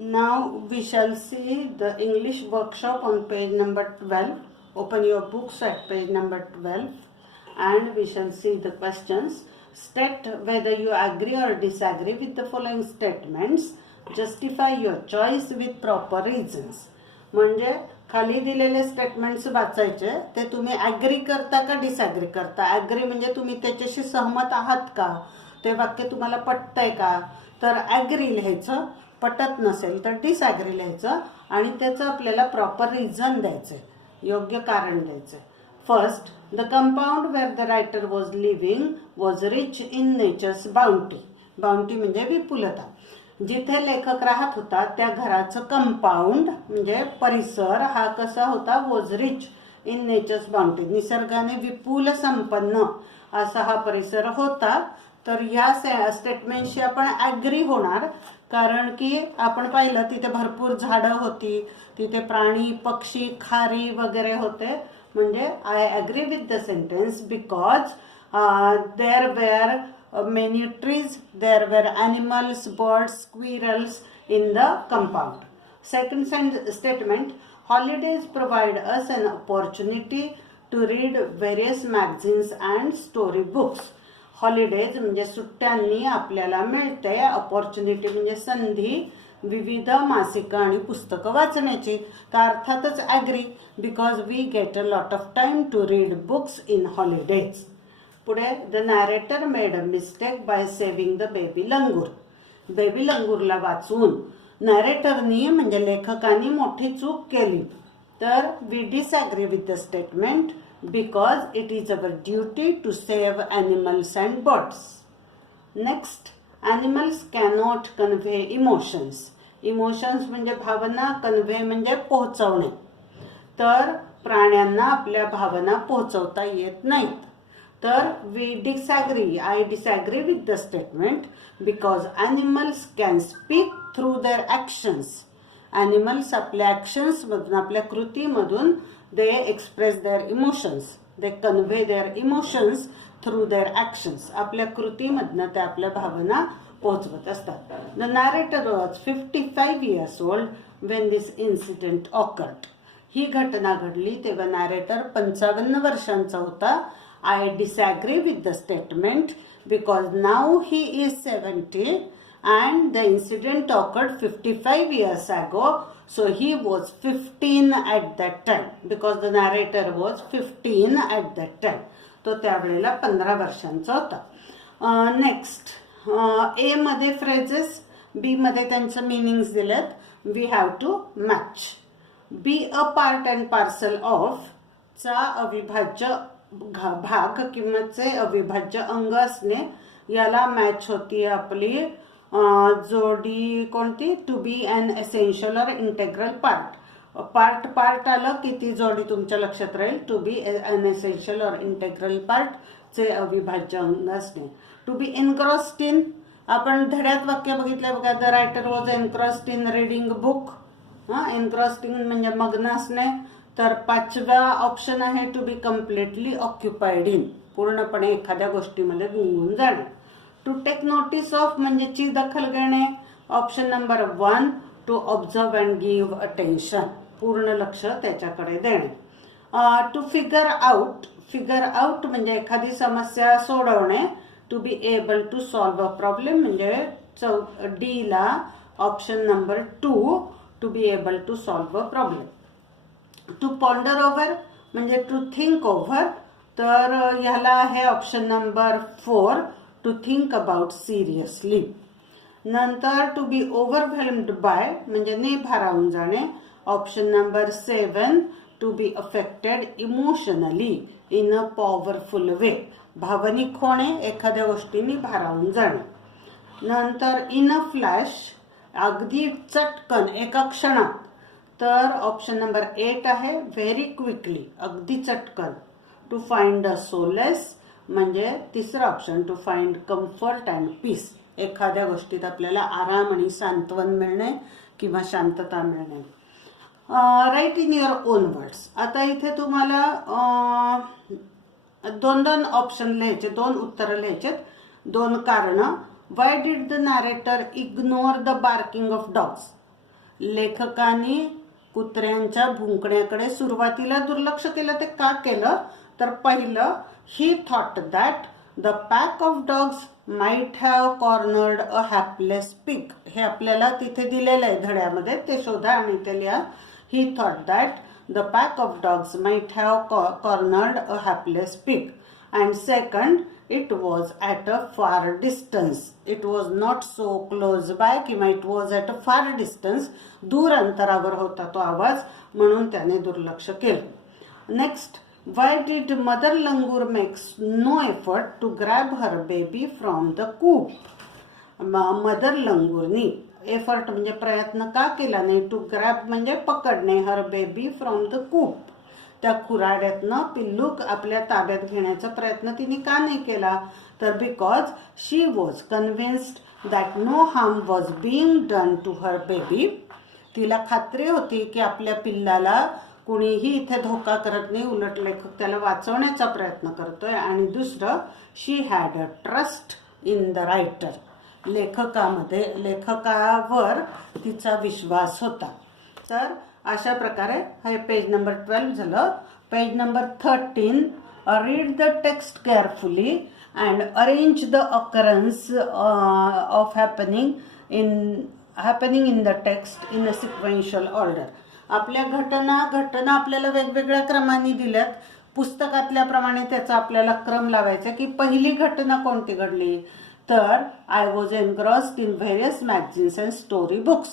Now we shall see the English workshop on page number 12. Open your books at page number 12 and we shall see the questions. State whether you agree or disagree with the following statements. Justify your choice with proper reasons. म्हणजे खाली दिलेले statements वाचायचे ते तुम्ही agree करता का disagree करता. Agree म्हणजे तुम्ही त्याच्याशी सहमत आहात का, ते वाक्य तुम्हाला पटतंय का, तर ॲग्री लिहायचं. पटत नसेल तर डिसॲग्री लिहायचं आणि त्याचं आपल्याला प्रॉपर रिझन द्यायचं, योग्य कारण द्यायचं. First, the compound where the writer was living was rich in nature's bounty. Bounty म्हणजे विपुलता. जिथे लेखक राहत होता त्या घराचं कंपाऊंड म्हणजे परिसर हा कसा होता, was rich in nature's bounty, निसर्गाने विपुल संपन्न असा हा परिसर होता. तर ह्या स्टेटमेंटशी आपण ॲग्री होणार, कारण की आपण पाहिलं तिथे भरपूर झाडं होती, तिथे प्राणी पक्षी खारी वगैरे होते. म्हणजे I agree with the sentence because there were many trees, there were animals, birds, squirrels in the compound. Second statement, holidays provide us an opportunity to read various magazines and story books. Holidays म्हणजे सुट्ट्यांनी आपल्याला मिळते, opportunity म्हणजे संधी, विविध मासिकं आणि पुस्तकं वाचण्याची. तर अर्थातच agree because we get a lot of time to read books in holidays. पुढे, the narrator made a mistake by saving the baby langur. Baby लंगूरला वाचून नॅरेटरनी म्हणजे लेखकाने मोठी चूक केली. तर we disagree with the statement because it is our duty to save animals and birds. Next, animals cannot convey emotions. Emotions म्हणजे भावना, कन्व्हे म्हणजे पोहोचवणे. तर प्राण्यांना आपल्या भावना पोहोचवता येत नाहीत. तर we disagree, I disagree with the statement because animals can speak through their actions. Animals आपल्या ॲक्शन्समधून, आपल्या कृतीमधून they express their emotions, they convey their emotions through their actions. आपल्या कृतीमधनं ते आपल्या भावना पोहोचवत असतात. The narrator was 55 years old when this incident occurred. ही घटना घडली तेव्हा नॅरेटर 55 वर्षांचा होता. I disagree with the statement because now he is 70 and the incident occurred 55 years ago, so he was 15 at that time because the narrator was 15 at that time. तो त्यावेळेला 15 वर्षांचा होता. नेक्स्ट, ए मध्ये फ्रेजेस, बी मध्ये त्यांचं meanings दिलेत. We have to match. Be a part and parcel of चा अविभाज्य भाग किंवा चे अविभाज्य अंग असणे, याला मॅच होती आपली जोडी कोणती, to be an essential or integral part. Part part आलं की ती जोडी तुमच्या लक्षात राहील. To be an essential or integral part चे अविभाज्य अंग असणे. टू बी एन्क्रॉस्ड इन, आपण धड्यात वाक्य बघितलंय बघा, the writer was engrossed in reading book. Engrossed in म्हणजे मग्न असणे. तर 5वा ऑप्शन आहे to be completely occupied in, पूर्णपणे एखाद्या गोष्टीमध्ये गुंगून जाणे. टू टेक नोटीस ऑफ म्हणजे ची दखल घेणे. Option number 1, to observe and give attention, पूर्ण लक्ष त्याच्याकडे देणे. To figure out, figure out म्हणजे एखादी समस्या सोडवणे. To be able to solve a problem म्हणजे डी ला option number 2, to be able to solve a problem. To ponder over म्हणजे टू थिंक ओव्हर, तर ह्याला आहे option number 4, to think about seriously. नंतर टू बी ओव्हरवेल्म्ड बाय म्हणजे ने भारावून जाणे. Option number 7, to be affected emotionally in a powerful way, भावनिक होणे, एखाद्या गोष्टीने भारावून जाणे. नंतर इन अ फ्लॅश, अगदी चटकन, एका क्षणात. तर ऑप्शन नंबर 8 आहे व्हेरी क्विकली, अगदी चटकन. टू फाइंड अ सोलेस म्हणजे तिसरं option, to find comfort and peace, एखाद्या गोष्टीत आपल्याला आराम आणि सांत्वन मिळणे किंवा शांतता मिळणे. Write in your own words. आता इथे तुम्हाला 2 ऑप्शन लिहायचे, 2 उत्तरं लिहायचे, 2 कारणं. Why did the narrator ignore the barking of dogs. लेखकाने कुत्र्यांच्या भुंकण्याकडे सुरुवातीला दुर्लक्ष केलं. ते का केलं तर पहिलं, he thought that the pack of dogs might have cornered a hapless pig. हे आपल्याला तिथे दिलेलं आहे धड्यामध्ये, ते शोधा आणि ते लिहा. He thought that the pack of dogs might have cornered a hapless pig. And second, it was at a far distance. It was not so close by किंवा it was at a far distance. दूर अंतरावर होता तो आवाज, म्हणून त्याने दुर्लक्ष केलं. Next, why did mother langur makes no effort to grab her baby from the coop? Mother लंगूरनी एफर्ट म्हणजे प्रयत्न का केला नाही, टू ग्रॅब म्हणजे पकडणे, her baby from the coop, त्या खुराड्यातनं पिल्लू आपल्या ताब्यात घेण्याचा प्रयत्न तिने का नाही केला, तर because she was convinced that no harm was being done to her baby. तिला खात्री होती की आपल्या पिल्लाला कुणीही इथे धोका करत नाही, उलट लेखक त्याला वाचवण्याचा प्रयत्न करतोय. आणि दुसरं, she had a trust in the writer. लेखकावर तिचा विश्वास होता. तर अशा प्रकारे हे पेज नंबर 12 झालं. Page number 13, read the text carefully and arrange the occurrence of happening in the text in a sequential order. आपल्या घटना आपल्याला वेगवेगळ्या क्रमाने दिल्यात. पुस्तकातल्याप्रमाणे त्याचा आपल्याला क्रम लावायचा की पहिली घटना कोणती घडली, तर I was engrossed in various magazines and story books,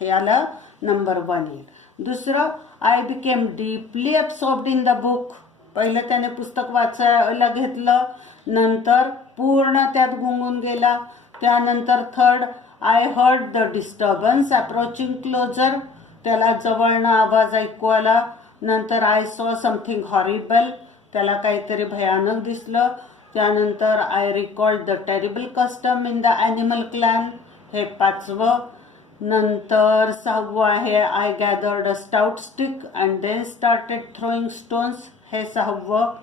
हे आलं नंबर 1 येईल. दुसरं, I became deeply absorbed in the book. पहिलं त्याने पुस्तक वाचायला घेतलं, नंतर पूर्ण त्यात गुंगून गेला. त्यानंतर third, I heard the disturbance approaching closer. त्याला जवळनं आवाज ऐकू आला. नंतर आय सॉ समथिंग हॉरिबल. त्याला काहीतरी भयानक दिसलं. त्यानंतर I recalled the terrible custom in the animal clan, हे 5वं. नंतर 6वं आहे, I gathered a stout stick and then started throwing stones, हे 6वं.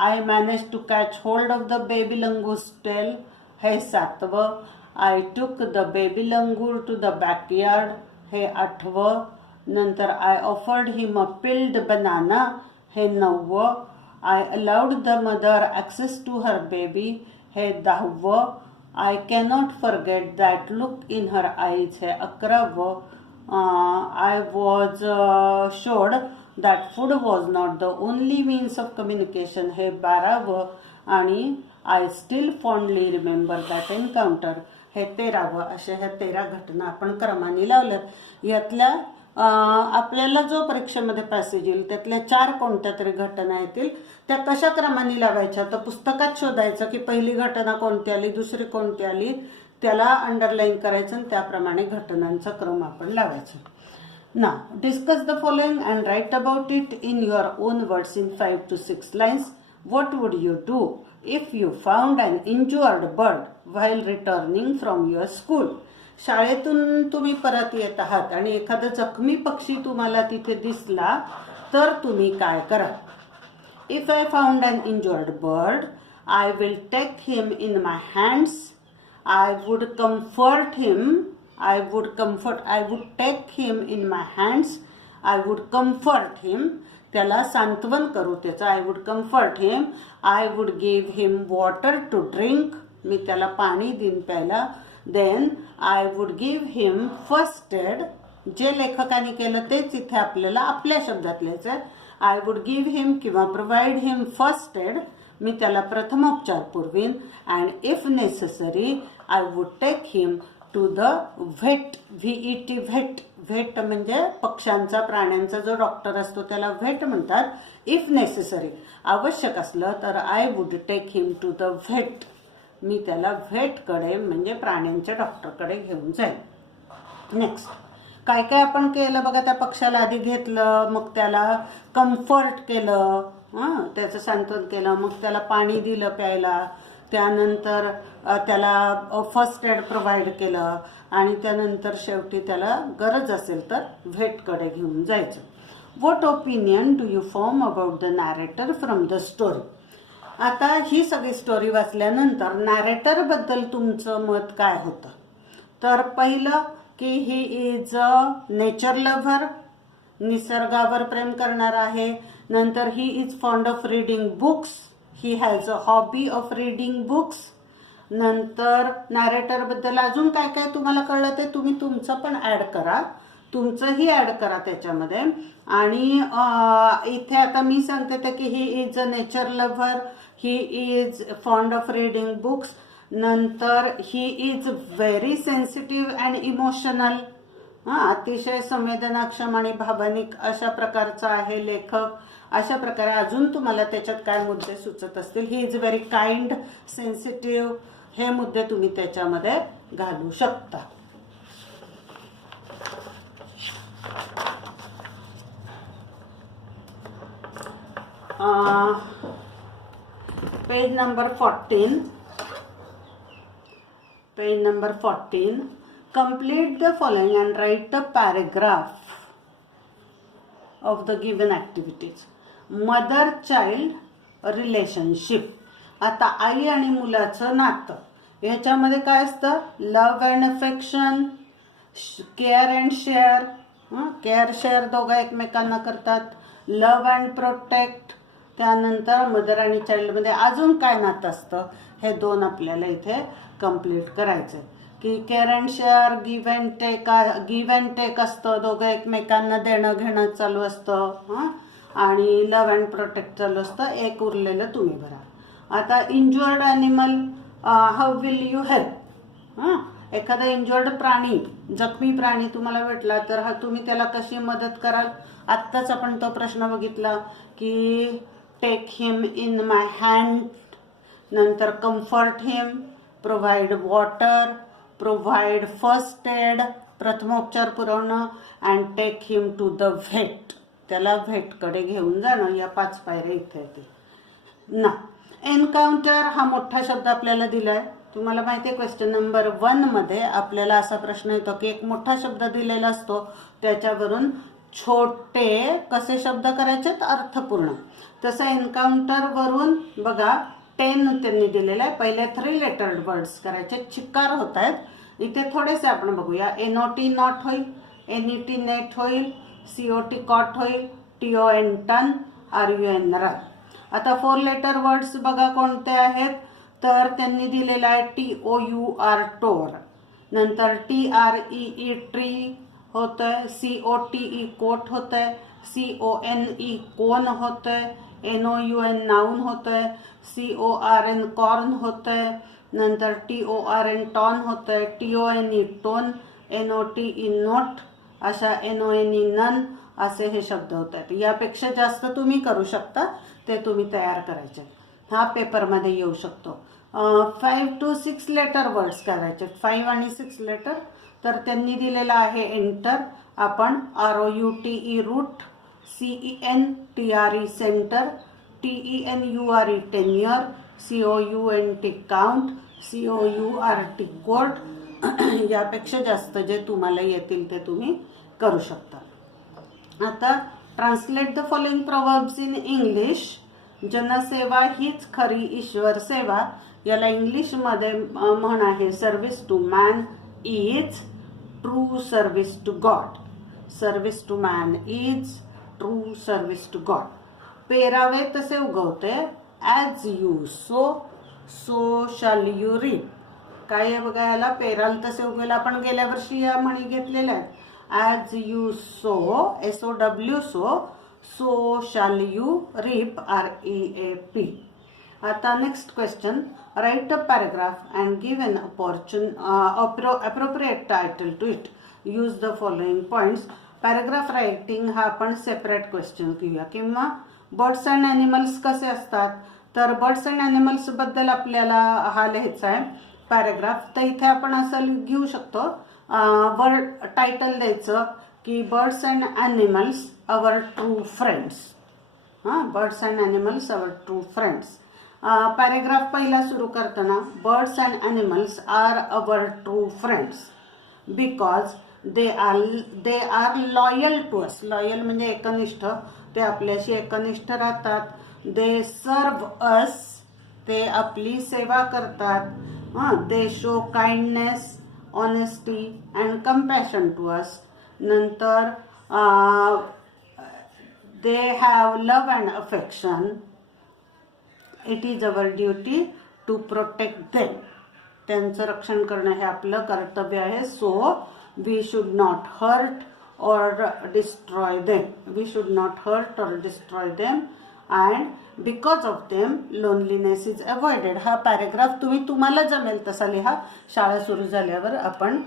I manage to catch hold of the baby langur's tail, हे 7वं. I took the baby langur to the backyard, हे 8वं. नंतर I offered him a peeled banana, हे 9वं. I allowed the mother access to her baby, हे 10वं. I cannot forget that look in her eyes, हे 11वं. I was showed that food was not the only means of communication, हे 12वं. आणि I still fondly remember that encounter, हे 13वं. अशा ह्या 13 घटना आपण क्रमाने लावल्यात. यातल्या आपल्याला जो परीक्षेमध्ये पॅसेज येईल त्यातल्या 4 कोणत्या तरी घटना येतील, त्या कशा क्रमाने लावायच्या, तर पुस्तकात शोधायचं की पहिली घटना कोणती आली, दुसरी कोणती आली, त्याला अंडरलाईन करायचं आणि त्याप्रमाणे घटनांचा क्रम आपण लावायचा. ना discuss the following and write about it in your own words in 5 to 6 lines. What would you do if you found an injured bird while returning from your school? शाळेतून तुम्ही परत येत आहात आणि एखादा जखमी पक्षी तुम्हाला तिथे दिसला तर तुम्ही काय कराल? If I found an injured bird, I will take him in my hands. I would take him in my hands. I would comfort him. त्याला सांत्वन करू त्याचं. I would comfort him. I would give him water to drink. मी त्याला पाणी देईन प्यायला. Then I would give him first aid. जे लेखकाने केलं तेच इथे आपल्याला आपल्या शब्दात लिहायचं आहे. आय वुड गिव्ह हिम किंवा प्रोव्हाइड हिम फर्स्ट एड. मी त्याला प्रथमोपचार पुरवीन. And if necessary I would take him to the vet. VET vet. Vet म्हणजे पक्ष्यांचा प्राण्यांचा जो डॉक्टर असतो त्याला व्हेट म्हणतात. इफ नेसेसरी आवश्यक असलं तर I would take him to the vet. मी त्याला व्हेटकडे म्हणजे प्राण्यांच्या डॉक्टरकडे घेऊन जाईल. नेक्स्ट, काय काय आपण केलं बघा. त्या पक्ष्याला आधी घेतलं, मग त्याला कम्फर्ट केलं, त्याचं सांत्वन केलं, मग त्याला पाणी दिलं प्यायला, त्यानंतर त्याला फर्स्ट एड प्रोव्हाइड केलं आणि त्यानंतर शेवटी त्याला गरज असेल तर व्हेटकडे घेऊन जायचं. What opinion do you form about the narrator from the story? आता ही सगळी स्टोरी वाचल्यानंतर नॅरेटरबद्दल तुमचं मत काय होतं? तर पहिलं, की he is a nature lover, निसर्गावर प्रेम करणार आहे. नंतर he is fond of reading books, he has a hobby of reading books. नंतर नॅरेटर बद्दल अजून काय काय तुम्हाला कळलं ते तुम्ही तुमचं पण ऍड करा, तुमचंही ऍड करा त्याच्यामध्ये. आणि इथे आता मी सांगते की he is a nature lover, he is fond of reading books. नंतर he is very sensitive and emotional, अतिशय संवेदनाक्षम आणि भावनिक अशा प्रकारचा आहे लेखक. अशा प्रकारे अजून तुम्हाला त्याच्यात काय मुद्दे सुचत असतील, ही इज व्हेरी काइंड, सेन्सिटिव्ह, हे मुद्दे तुम्ही त्याच्यामध्ये घालू शकता. Page number 14. Page number 14. Complete the following and write a paragraph of the given activities. Mother child relationship. आता आई आणि मुलाचं नातं, ह्याच्यामध्ये काय असतं, love and affection, care and share. Care share दोघं एकमेकांना करतात. Love and protect. त्यानंतर मदर आणि चाइल्डमध्ये अजून काय नातं असतं, हे दोन आपल्याला इथे कंप्लीट करायचं. की care and share, give and take असतं, दोघं एकमेकांना देणं घेणं चालू असतं. आणि लव्ह अँड प्रोटेक्ट चालू असतं. एक उरलेलं तुम्ही भरा. आता injured animal, how will you help. एखादा इंज्युअर्ड प्राणी, जखमी प्राणी तुम्हाला भेटला तर तुम्ही त्याला कशी मदत कराल. आत्ताच आपण तो प्रश्न बघितला की take him in my hand, नंतर comfort him, provide water, provide first aid, प्रथमोपचार पुरवणं, and take him to the vet, त्याला व्हेटकडे घेऊन जाणं. या 5 पायऱ्या इथे येते ना. एन्काउंटर हा मोठा शब्द आपल्याला दिलाय. तुम्हाला माहिती आहे क्वेश्चन नंबर 1 मध्ये आपल्याला असा प्रश्न येतो की एक मोठा शब्द दिलेला असतो, त्याच्यावरून छोटे कसे शब्द करायचे अर्थपूर्ण. तसं एन्काउंटर वरून बघा 10 त्यांनी दिलेलं आहे. पहिले 3 लेटर्ड वर्ड्स करायचे. चिकार होत आहेत इथे थोडेसे, आपण बघूया. NOT नॉट होईल, NET नेट होईल, COT कॉट होईल, TON टन, RUN रन. आता 4 लेटर वर्ड्स बघा कोणते आहेत, तर त्यांनी दिलेलं आहे TOUR टोर, नंतर TREE ट्री होतंय, COTE कोट होतंय, CONE कोन होतंय, NOUN नाऊन होतंय, CORN कॉर्न होतंय, नंतर TORN टॉन होतंय, TONE टोन, NOTE नोट, अशा NONE नन असे हे शब्द होत आहेत. यापेक्षा जास्त तुम्ही करू शकता, ते तुम्ही तयार करायचे. हा पेपरमध्ये येऊ शकतो. 5 to 6 लेटर वर्ड्स करायचे, 5 आणि 6 लेटर. तर त्यांनी दिलेला आहे एंटर. आपण ROUTE route, CENTRE centre, TENURE tenure, COUNT count, COURT court, यापेक्षा जास्त जे तुम्हाला येतील ते तुम्ही करू शकता. आता translate the following proverbs in English. जनसेवा हीच खरी ईश्वर सेवा. याला इंग्लिशमध्ये म्हण आहे service to man is true service to God. Service to man is true service to God. पेरावे तसे उगवते, as you sow so shall you reap. काय आहे बघा, याला पेराल तसे उगवेल. आपण गेल्या वर्षी या म्हणी घेतलेल्या आहेत. As you sow, SOW sow, so shall you reap, REAP. आता next question. Write a paragraph and give an appropriate title to it. Use the following points. Paragraph writing हा आपण सेपरेट क्वेश्चन घेऊया. किंवा बर्ड्स अँड ॲनिमल्स कसे असतात, तर birds and animals बद्दल आपल्याला हा लिहायचा आहे पॅराग्राफ. तर इथे आपण असं घेऊ शकतो, वर्ड टायटल द्यायचं की birds and animals our true friends. Birds and animals our true friends. Paragraph पहिला सुरू करताना birds and animals are our true friends because they are loyal to us. Loyal म्हणजे एकनिष्ठ, ते आपल्याशी एकनिष्ठ राहतात. दे सर्व अस, ते आपली सेवा करतात. दे show kindness honesty and compassion to us. नंतर they have love and affection. It is our duty to protect them. त्यांचं रक्षण करणं हे आपलं कर्तव्य आहे. So we should not hurt or destroy them. We should not hurt or destroy them, and because of them loneliness is avoided. हा paragraph तुम्हाला जमेल तसा लिहा. शाळा सुरू झाल्यावर आपण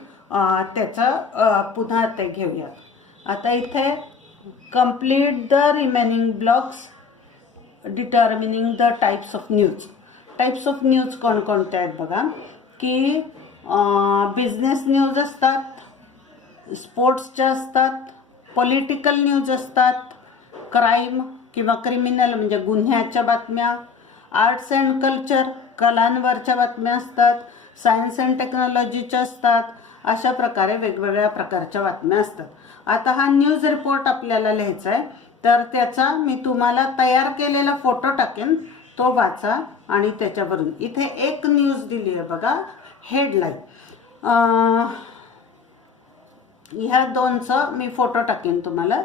त्याचं पुन्हा ते घेऊयात. आता इथे complete the remaining blocks determining the types of news. Types of news कोणकोणत्या आहेत बघा, की बिझनेस न्यूज असतात, स्पोर्ट्सच्या असतात, पॉलिटिकल न्यूज असतात, क्राईम किंवा क्रिमिनल म्हणजे गुन्ह्याच्या बातम्या, आर्ट्स अँड कल्चर कलांवरच्या बातम्या असतात, सायन्स अँड टेक्नॉलॉजीच्या असतात. अशा प्रकारे वेगवेगळ्या प्रकारच्या बातम्या असतात. आता हा न्यूज रिपोर्ट आपल्याला लिहायचा आहे, तर त्याचा मी तुम्हाला तयार केलेला फोटो टाकेन, तो वाचा आणि त्याच्यावरून इथे एक न्यूज दिली आहे बघा, हेडलाईन. ह्या दोनचं मी फोटो टाकेन तुम्हाला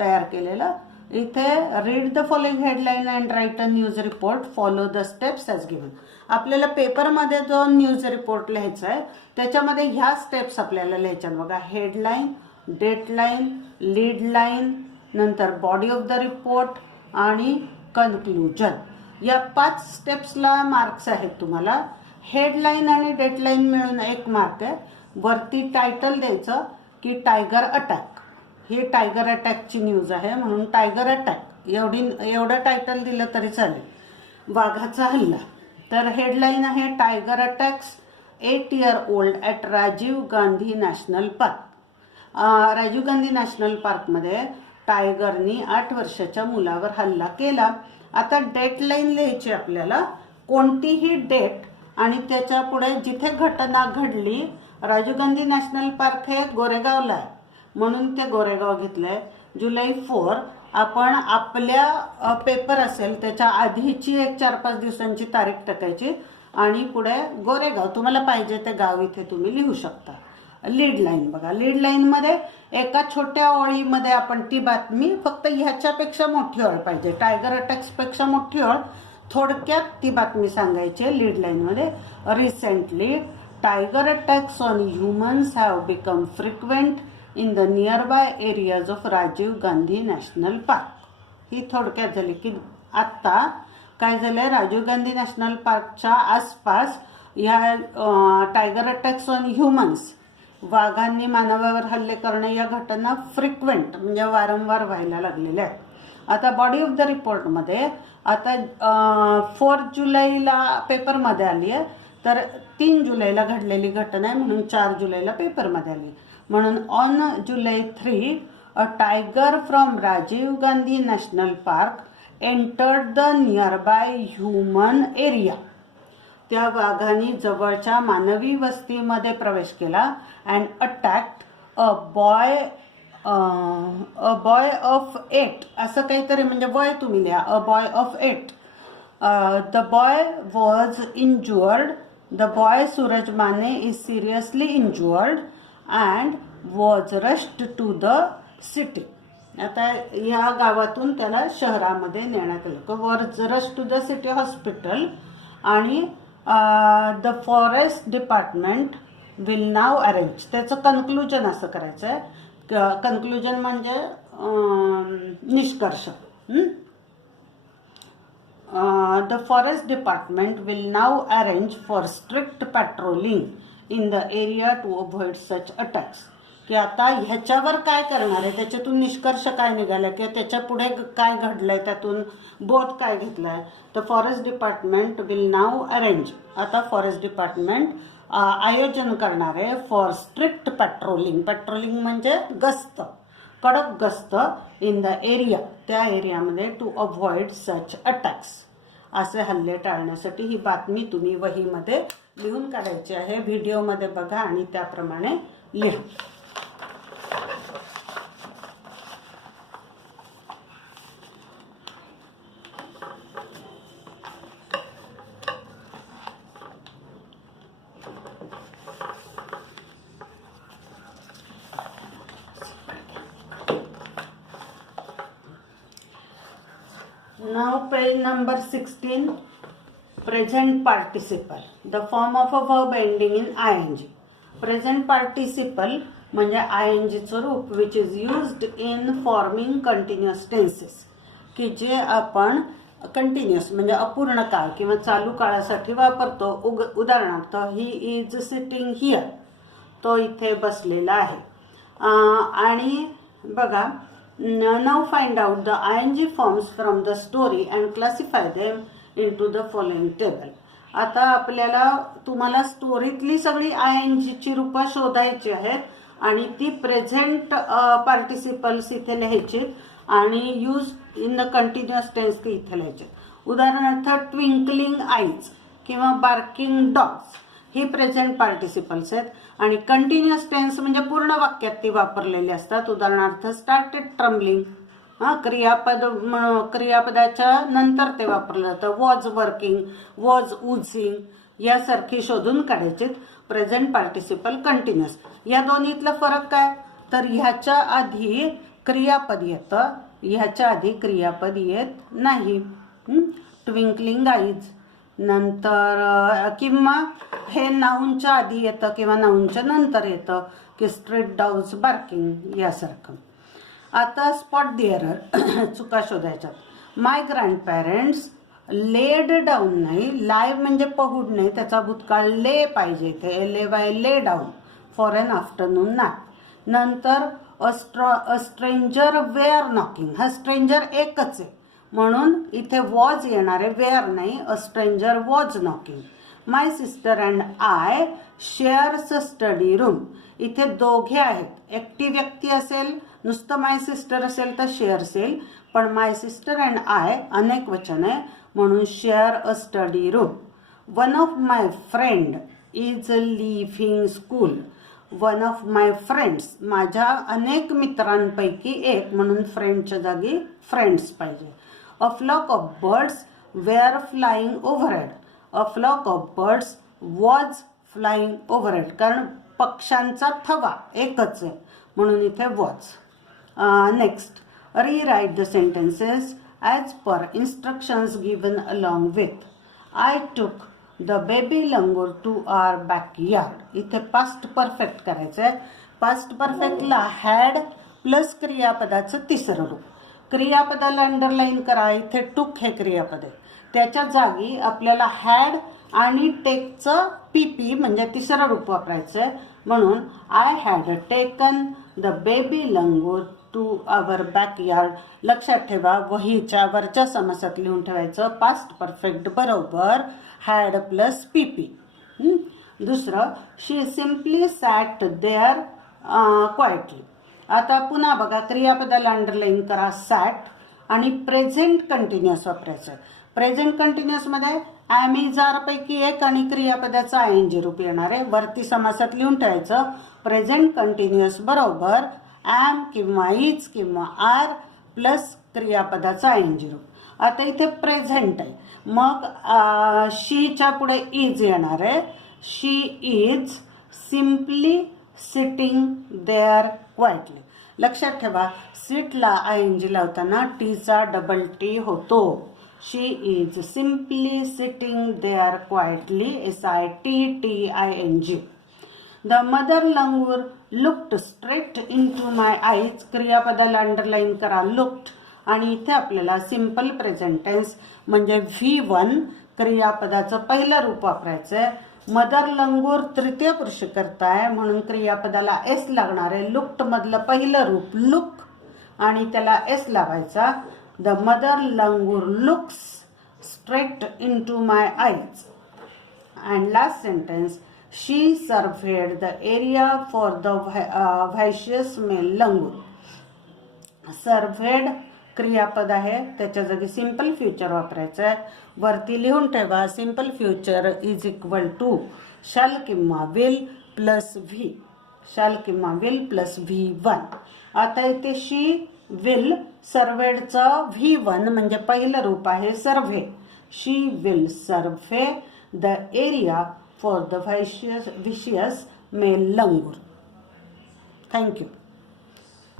तयार केलेला. इथे read the following headline and write a news report, follow the steps as given. आपल्याला पेपरमध्ये जो न्यूज रिपोर्ट लिहायचा आहे त्याच्यामध्ये ह्या स्टेप्स आपल्याला लिहायच्या बघा. हेडलाईन, डेटलाईन, लीड लाईन, नंतर बॉडी ऑफ द रिपोर्ट आणि कन्क्लुजन. या 5 स्टेप्सला मार्क्स आहेत तुम्हाला. हेडलाईन आणि डेटलाईन मिळून 1 मार्क आहे. वरती टायटल द्यायचं की टायगर अटॅक. ही टायगर अटॅकची न्यूज आहे म्हणून टायगर अटॅक एवढं टायटल दिलं तरी चालेल. वाघाचा हल्ला. तर हेडलाईन आहे tiger attacks 8 year old at Rajiv Gandhi national park. Rajiv Gandhi national पार्कमध्ये टायगरनी 8 वर्षाच्या मुलावर हल्ला केला. आता डेटलाईन लिहायची आपल्याला, कोणतीही डेट आणि त्याच्या पुढे जिथे घटना घडली. राजीव गांधी नॅशनल पार्क हे गोरेगावला आहे म्हणून ते गोरेगाव घेतलंय. जुलै 4 आपण आपल्या पेपर असेल त्याच्या आधीची एक 4-5 दिवसांची तारीख टाकायची आणि पुढे गोरेगाव तुम्हाला पाहिजे ते गाव इथे तुम्ही लिहू शकता. लीड लाईन बघा, लीड लाईनमध्ये एका छोट्या ओळीमध्ये आपण ती बातमी, फक्त ह्याच्यापेक्षा मोठी ओळ पाहिजे, टायगर अटॅक्सपेक्षा मोठी ओळ, थोडक्यात ती बातमी सांगायची लीड लाईनमध्ये. Recently tiger attacks on humans have become frequent in the nearby areas of Rajiv Gandhi national Park. ही थोडक्यात झाली की आत्ता काय झालंय, राजीव गांधी नॅशनल पार्कच्या आसपास या टायगर अटॅक्स ऑन ह्युमन्स, वाघांनी मानवावर हल्ले करणे या घटना फ्रिक्वेंट म्हणजे वारंवार व्हायला लागलेल्या आहेत. आता बॉडी ऑफ द रिपोर्टमध्ये आता 4 जुलैला पेपरमध्ये आली आहे, तर 3 जुलैला घडलेली घटना आहे म्हणून 4 जुलैला पेपरमध्ये आली. म्हणून on July 3 a tiger from Rajiv Gandhi national park entered the nearby human area. त्या वाघाने जवळच्या मानवी वस्तीमध्ये प्रवेश केला. And attacked a boy of 8 असं काहीतरी म्हणजे वय तुम्ही लिहा, a boy of 8. The boy was injured. The boy Suraj Mane is seriously injured and was rushed to the city. आता ह्या गावातून त्याला शहरामध्ये नेण्यात आलं. Was rushed to the city hospital. आणि the forest department will now arrange. त्याचं कन्क्लुजन असं करायचं आहे. कन्क्लुजन म्हणजे निष्कर्ष. The forest department will now arrange for strict patrolling in the area to avoid such attacks. की आता ह्याच्यावर काय करणार आहे, त्याच्यातून निष्कर्ष काय निघाला किंवा त्याच्या पुढे काय घडलंय, त्यातून बोध काय घेतलाय. तर forest department will now arrange. आता फॉरेस्ट डिपार्टमेंट आयोजन करणार आहे फॉर स्ट्रिक्ट पॅट्रोलिंग. पॅट्रोलिंग म्हणजे गस्त, कडक गस्त इन द एरिया, त्या एरियामध्ये टू अवॉइड सच अटॅक्स, असे हल्ले टाळण्यासाठी. ही बातमी तुम्ही वहीमध्ये लिहून काढायची आहे. व्हिडिओमध्ये बघा आणि त्याप्रमाणे लिहा. Now page number 16, present participle, the form of a verb ending in ing. Present participle म्हणजे ing चं रूप which is used in forming continuous tenses, की जे आपण कंटिन्युअस म्हणजे अपूर्ण काळ किंवा चालू काळासाठी वापरतो. उदाहरणार्थ ही इज सिटिंग हिअर, तो इथे बसलेला आहे. आणि बघा, now find out the ing forms from the story and classify them into the following table. आता आपल्याला तुम्हाला स्टोरीतली सगळी ing ची रूपं शोधायची आहेत आणि ती प्रेझेंट पार्टिसिपल्स इथे लिहायची आणि use in the continuous tense इथे लिहायचे. उदाहरणार्थ ट्विंकलिंग आईज किंवा बार्किंग डॉग्स ही प्रेझेंट पार्टिसिपल्स आहेत आणि कंटिन्युअस टेन्स म्हणजे पूर्ण वाक्यात ती वापरलेली असतात. उदाहरणार्थ स्टार्टेड ट्रम्बलिंग, क्रियापदाच्या नंतर ते वापरलं जातं. वॉज वर्किंग, वॉज उझिंग यासारखी शोधून काढायचे. प्रेझेंट पार्टिसिपल कंटिन्युअस या दोन्हीतला फरक काय, तर ह्याच्या आधी क्रियापद येतं, ह्याच्या आधी क्रियापद येत नाही. ट्विंकलिंग आईज नंतर किंवा हे नाऊनच्या आधी येतं किंवा नाऊनच्या नंतर येतं, की स्ट्रीट डॉग्स बार्किंग यासारखं. आता स्पॉट द एरर, चुका शोधायच्या. माय ग्रँडपॅरेंट्स लेड डाऊन नाही, लाय म्हणजे पहुड नाही, त्याचा भूतकाळ ले पाहिजे इथे, lay down for an afternoon nap. नंतर अ स्ट्रेंजर वेअर नॉकिंग, हा स्ट्रेंजर एकच आहे म्हणून इथे वॉज येणार आहे, वेअर नाही. A stranger was knocking. My sister and I shares a study room, इथे दोघे आहेत. एकटी व्यक्ती असेल, नुसतं माय सिस्टर असेल तर शेअर्स येईल, पण माय सिस्टर अँड आय अनेक वचन आहे म्हणून share a study room. One of my friend is living school, one of my friends माझ्या अनेक मित्रांपैकी एक म्हणून फ्रेंडच्या जागी फ्रेंड्स पाहिजे. A flock of birds were flying overhead, a flock of birds was flying overhead, कारण पक्ष्यांचा थवा एकच आहे म्हणून इथे was. Next, rewrite the sentences as per instructions given along with. I took the baby langur to our backyard, इथे past perfect करायचं आहे. पास्ट परफेक्टला हॅड प्लस क्रियापदाचं तिसरं रूप. क्रियापदाला अंडरलाईन करा, इथे टूक हे क्रियापद आहे, त्याच्या जागी आपल्याला हॅड आणि टेकचं पीपी म्हणजे तिसरं रूप वापरायचं आहे. म्हणून I had taken the baby langur to our backyard. लक्षात ठेवा, वहीच्या वरच्या समासात लिहून ठेवायचं पास्ट परफेक्ट बरोबर हॅड प्लस पीपी. दुसरं, she simply sat there quietly. आता पुन्हा बघा, क्रियापदाला अंडरलाईन करा सॅट आणि प्रेझेंट कंटिन्युअस वापरायचं. प्रेझेंट कंटिन्युअसमध्ये ॲम इज आर पैकी एक आणि क्रियापदाचं आयएनजी रूप येणार आहे. वरती समासात लिहून ठेवायचं प्रेझेंट कंटिन्युअस बरोबर ॲम किंवा इज किंवा आर प्लस क्रियापदाचं आयएनजी रूप. आता इथे प्रेझेंट आहे, मग शीच्या पुढे इज येणार आहे. She is simply sitting there quietly. लक्षात ठेवा, सीटला आयएनजी लावताना टीचा डबल टी होतो. She is simply sitting there quietly, SITTING. The mother langur looked straight into my eyes, क्रियापदाला अंडरलाईन करा लुक्ड आणि इथे आपल्याला सिम्पल प्रेझेंट टेन्स म्हणजे V1 क्रियापदाचं पहिलं रूप वापरायचं आहे. मदर लंगूर तृतीय पुरुष करताय म्हणून क्रियापदाला एस लागणार आहे. लुक्ड मधलं पहिलं रूप लुक आणि त्याला एस लावायचा. The mother langur looks straight into my eyes. And last sentence, she surveyed the area for the vicious male langur. Surveyed क्रियापद आहे, त्याच्या जागी सिम्पल फ्युचर वापरायचं आहे. वरती लिहून ठेवा, simple future is equal to shall किंवा विल प्लस व्ही, शॅल किंवा विल प्लस V1. आता इथे शी विल सर्व्हेडचं V1 म्हणजे पहिलं रूप आहे survey. She will survey the area for the vicious male langur. Thank you.